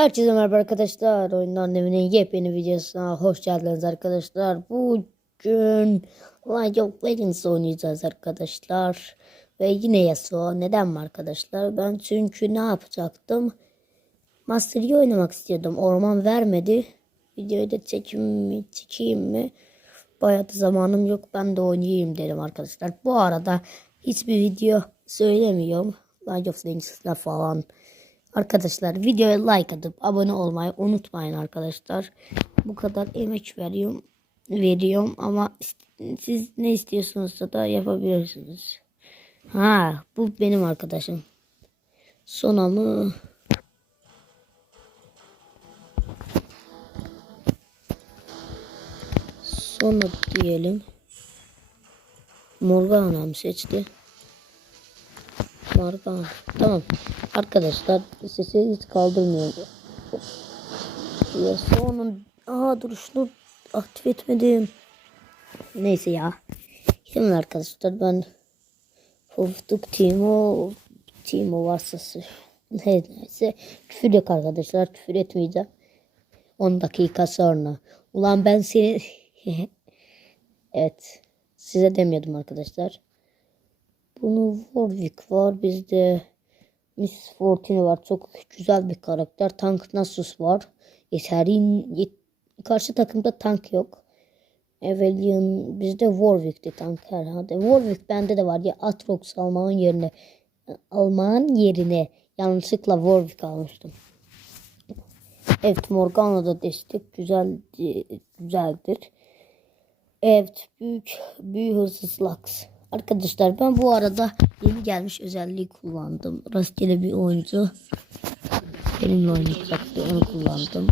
Herkese merhaba arkadaşlar. Oyundan evinin yepyeni videosuna hoş geldiniz arkadaşlar. Bugün League of Legends oynayacağız arkadaşlar. Ve yine Yasuo. Neden mi arkadaşlar? Ben çünkü ne yapacaktım? Master Yi oynamak istiyordum. Orman vermedi. Videoyu da çekeyim mi? Çekeyim mi? Bayağı da zamanım yok. Ben de oynayayım dedim arkadaşlar. Bu arada hiçbir video söylemiyorum. League of Legends'la falan. Arkadaşlar videoya like atıp abone olmayı unutmayın arkadaşlar. Bu kadar emek veriyorum. Veriyorum ama siz ne istiyorsunuzsa da yapabilirsiniz. Ha bu benim arkadaşım. Sona mı? Sona diyelim. Morgana mı Morgana. Tamam. Arkadaşlar sesi hiç kaldırmıyorum. Ya sonun Aa dur şunu aktif etmedim. Neyse ya. Şimdi arkadaşlar ben Hoftuk Timo Timo varsa neyse küfür yok arkadaşlar küfür etmeyeceğim. 10 dakika sonra. Ulan ben seni Evet. Size demiyordum arkadaşlar. Bunu Warwick var. Bizde Miss Fortune var. Çok güzel bir karakter. Tank Nasus var. Yeterli. yet- karşı takımda tank yok. Evelyn bizde Warwick'ti tank herhalde. Warwick bende de var. Ya Atrox almanın yerine almanın yerine yanlışlıkla Warwick almıştım. Evet Morgana da destek güzel güzeldir. Evet büyük büyük hırsız Lux. Arkadaşlar ben bu arada yeni gelmiş özelliği kullandım. Rastgele bir oyuncu benimle oynayacaktı onu kullandım.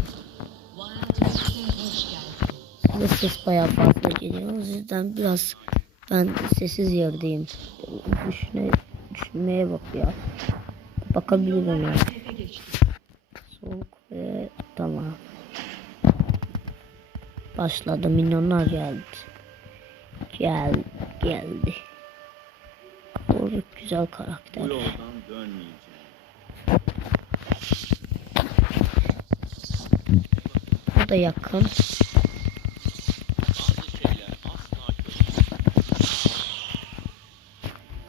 Ve ses bayağı fazla geliyor. O yüzden biraz ben sessiz yerdeyim. Düşüne, düşünmeye bak ya. Bakabilirim ya. Soğuk ve tamam. Başladı. Milyonlar geldi. Gel, geldi. Doğru güzel karakter. Bu yoldan dönmeyeceğim. Bu da yakın.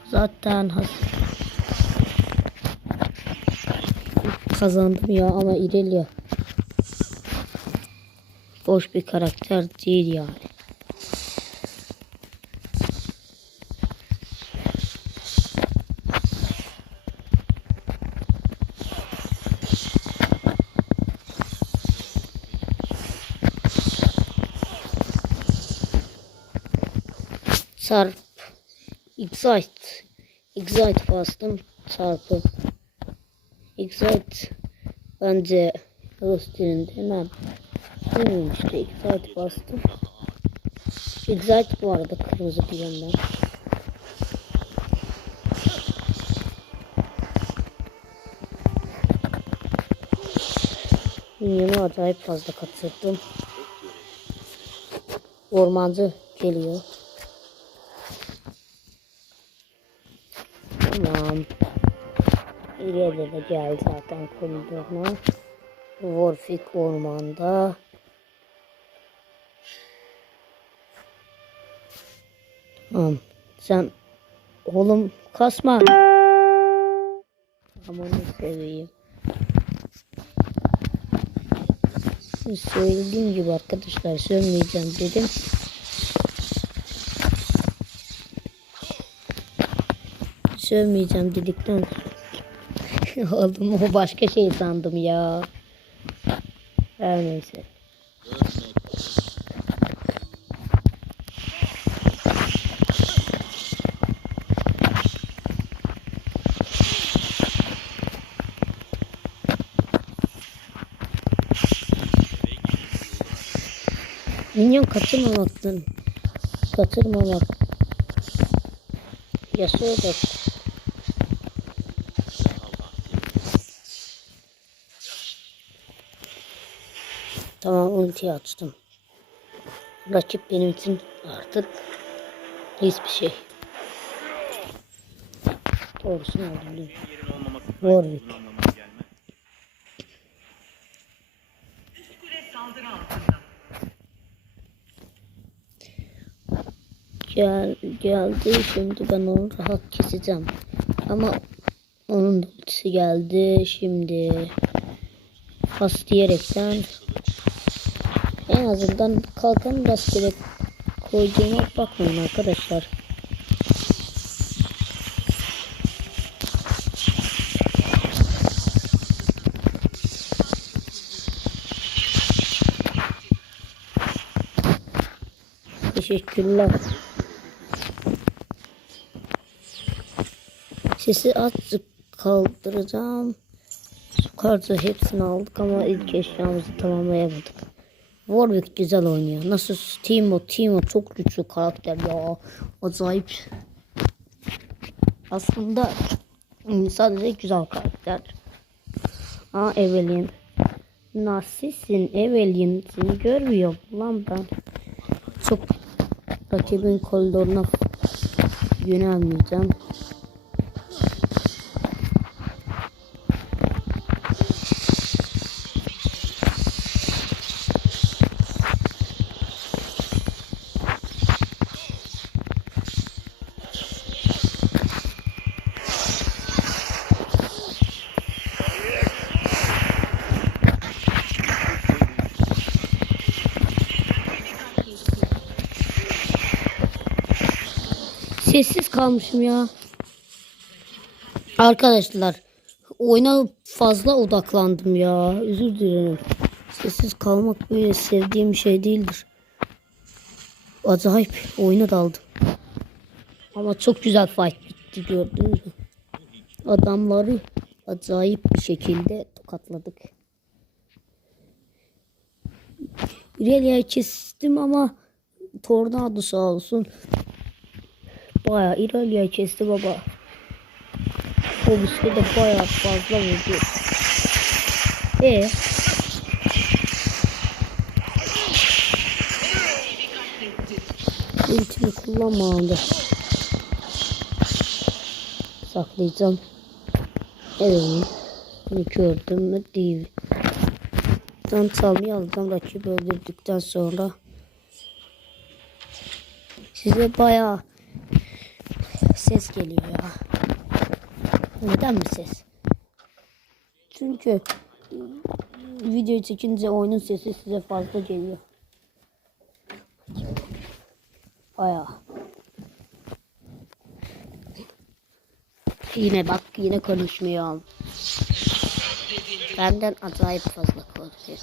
Zaten has kazandım ya ama İrelia boş bir karakter değil yani. Sarp. Excite. Excite bastım çarpı Excite bence Rus dilinde hemen işte Excite bastım. Excite bu arada kırmızı diyorum ben Minyonu acayip fazla kaçırdım. Ormancı geliyor Tamam. De geldi zaten koridoruna. Warwick ormanda. Tamam. Sen oğlum kasma. Amanı seveyim. Söylediğim gibi arkadaşlar sönmeyeceğim dedim. Sövmeyeceğim dedikten Oğlum o başka şey sandım ya. Her neyse. Minyon kaçırmamaktan kaçırmamak Yasuo da Tamam ulti açtım. Rakip benim için artık hiçbir şey. Doğrusunu öldürdüm. Warwick. Gel, geldi şimdi ben onu rahat keseceğim. Ama onun ultisi geldi. Şimdi pas diyerekten en azından kalkan rastgele koyduğuma bakmayın arkadaşlar. Teşekkürler. Sesi azıcık kaldıracağım. Kartı hepsini aldık ama ilk eşyamızı tamamlayamadık. Warwick güzel oynuyor. Nasıl Timo, Timo çok güçlü karakter ya. Acayip. Aslında sadece güzel karakter. Aa Evelyn. Nasılsın Evelyn? Seni görmüyor lan ben. Çok rakibin koridoruna yönelmeyeceğim. Sessiz kalmışım ya. Arkadaşlar oyuna fazla odaklandım ya. Özür dilerim. Sessiz kalmak böyle sevdiğim şey değildir. Acayip oyuna daldım. Ama çok güzel fight bitti gördünüz mü? Adamları acayip bir şekilde tokatladık. İrelia'yı kestim ama Tornado sağ olsun Bayağı İralia'yı kesti baba. O bisiklet de bayağı fazla vurdu. E Ultimi kullanmadı. Saklayacağım. Evet. Bunu gördüm mü değil. Ben çalmayı alacağım rakibi öldürdükten sonra. Size bayağı ses geliyor ya. Neden mi ses? Çünkü video çekince oyunun sesi size fazla geliyor. Baya. Yine bak yine konuşmuyor. Benden acayip fazla konuşuyor.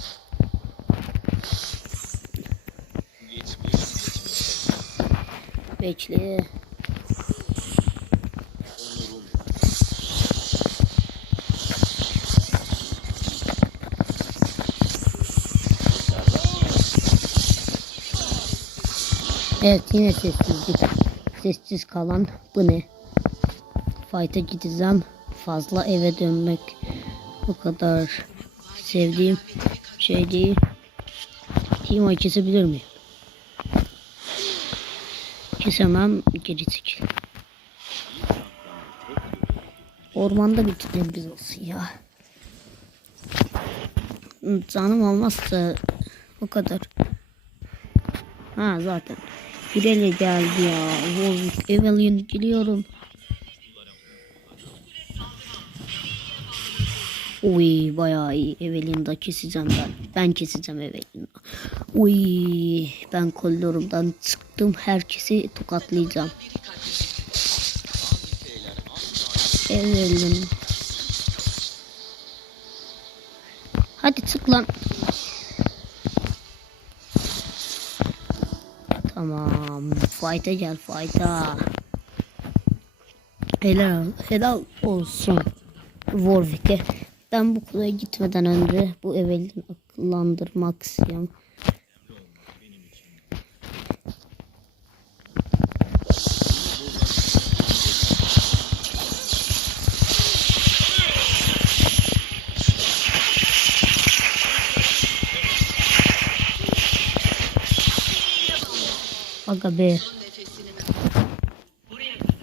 Bekle. Evet yine sessizlik. Sessiz kalan bu ne? Fight'a gideceğim. Fazla eve dönmek o kadar sevdiğim şey değil. Timo kesebilir miyim? Kesemem geri çekil. Ormanda bir biz olsun ya. Canım olmazsa o kadar. Ha zaten. Pirelli geldi ya. Warwick, Evelyn geliyorum. Uy bayağı iyi. Evelyn'i de keseceğim ben. Ben keseceğim Evelyn'i. Uy ben koridorumdan çıktım. Herkesi tokatlayacağım. Evelyn. Hadi çık lan. Tamam. Fight'a gel fight'a. Helal, helal olsun Warwick'e. Ben bu kulaya gitmeden önce bu Evelyn akıllandırmak istiyorum. Aga be.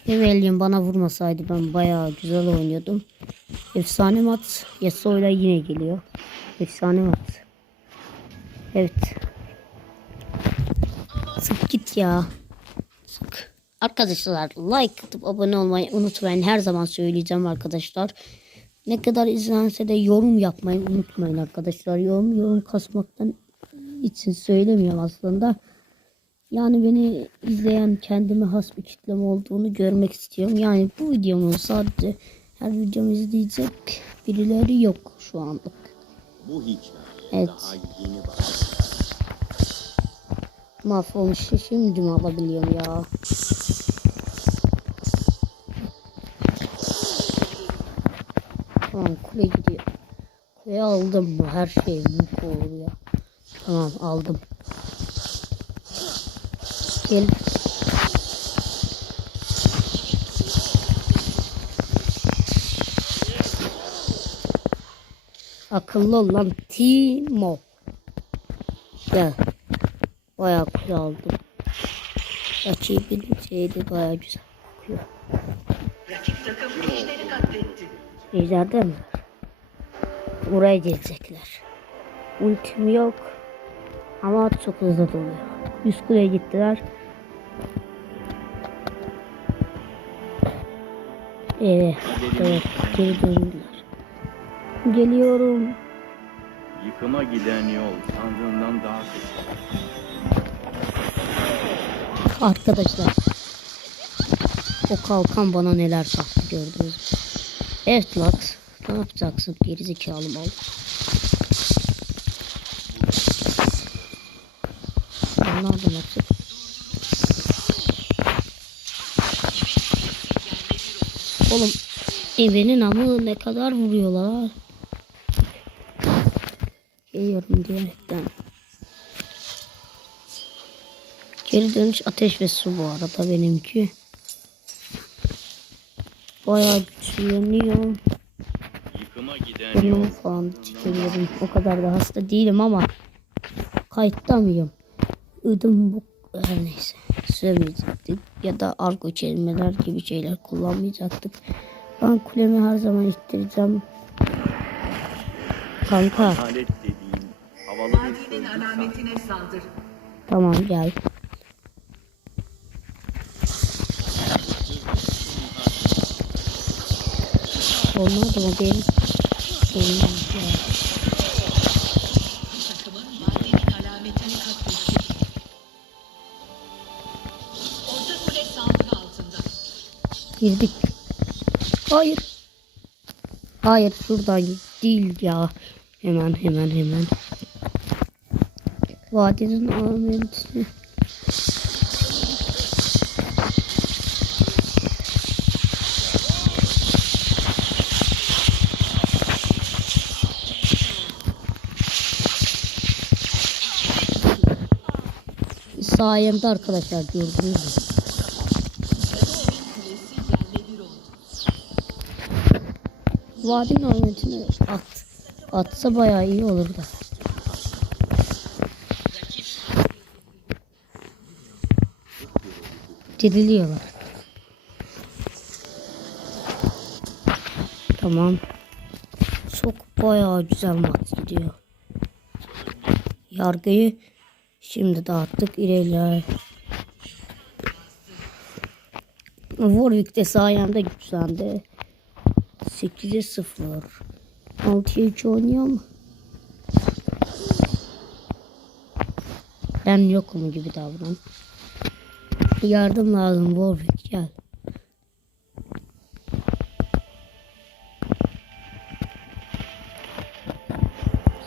Evelyn bana vurmasaydı ben bayağı güzel oynuyordum. Efsane mat Yasuo'yla yine geliyor. Efsane mat. Evet. Sık git ya. Sık. Arkadaşlar like atıp abone olmayı unutmayın. Her zaman söyleyeceğim arkadaşlar. Ne kadar izlense de yorum yapmayı unutmayın arkadaşlar. Yorum yorum kasmaktan için söylemiyorum aslında. Yani beni izleyen kendime has bir kitlem olduğunu görmek istiyorum. Yani bu videomu sadece her videomu izleyecek birileri yok şu anlık. Bu hikaye Evet. daha yeni. Mahvolmuş şimdi mi alabiliyorum ya? Tamam kule gidiyor. Kuleyi aldım mı? Her şey mutlu olur ya. Tamam aldım. Gel. Akıllı ol lan Timo. Gel. Bayağı kule aldım. Rakibin şeydi bayağı güzel kokuyor. Rakip mi? Buraya gelecekler. Ultim yok. Ama çok hızlı doluyor. Üst kuleye gittiler. Evet, evet geri döndüler. Geliyorum. Yıkıma giden yol sandığından daha kısa. Arkadaşlar. O kalkan bana neler taktı gördünüz mü? Evet Lux. Ne yapacaksın gerizekalı mal? Anladım artık. Oğlum evinin amı ne kadar vuruyorlar. Geliyorum diyerekten. Geri dönüş ateş ve su bu arada benimki. Bayağı güçleniyor. Burnumu falan çekebilirim. O kadar da hasta değilim ama kayıtta mıyım? Ödüm bu her neyse. Söylemeyecektik. Ya da argo kelimeler gibi şeyler kullanmayacaktık. Ben kulemi her zaman ittireceğim. Kanka alet dediğin havalı bir sözcük alametine saldır. tamam gel. Olmadı mı benim? Olmaz Girdik. Hayır. Hayır şuradan değil ya. Hemen hemen hemen. Vadinin alametini. Sayemde arkadaşlar gördünüz mü? Vadinin alametini at. Atsa bayağı iyi olur da. Diriliyorlar. Tamam. Çok bayağı güzel maç gidiyor. Yargıyı şimdi dağıttık ilerler. Warwick de sayemde güçlendi. 8'e 0. 6'ya 3 oynuyor mu? Ben yokum gibi davran. Yardım lazım Warwick gel.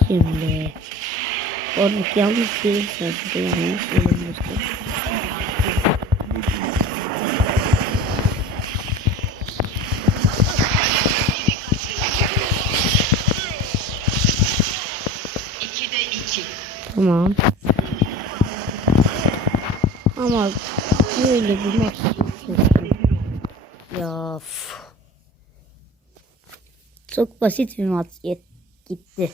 Şimdi Warwick yanlış değilse de yanlış olabilirse. Tamam. Ama böyle bir maç ya çok basit bir maç gitti.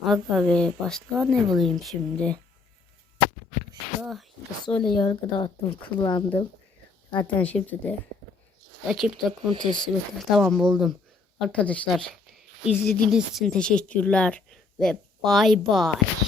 Aga be başka ne bulayım şimdi? Şu Yasuo'yla yargı dağıttım kullandım. Zaten şimdi de rakip teslim etti. Tamam buldum. Arkadaşlar izlediğiniz için teşekkürler. ve bay bay.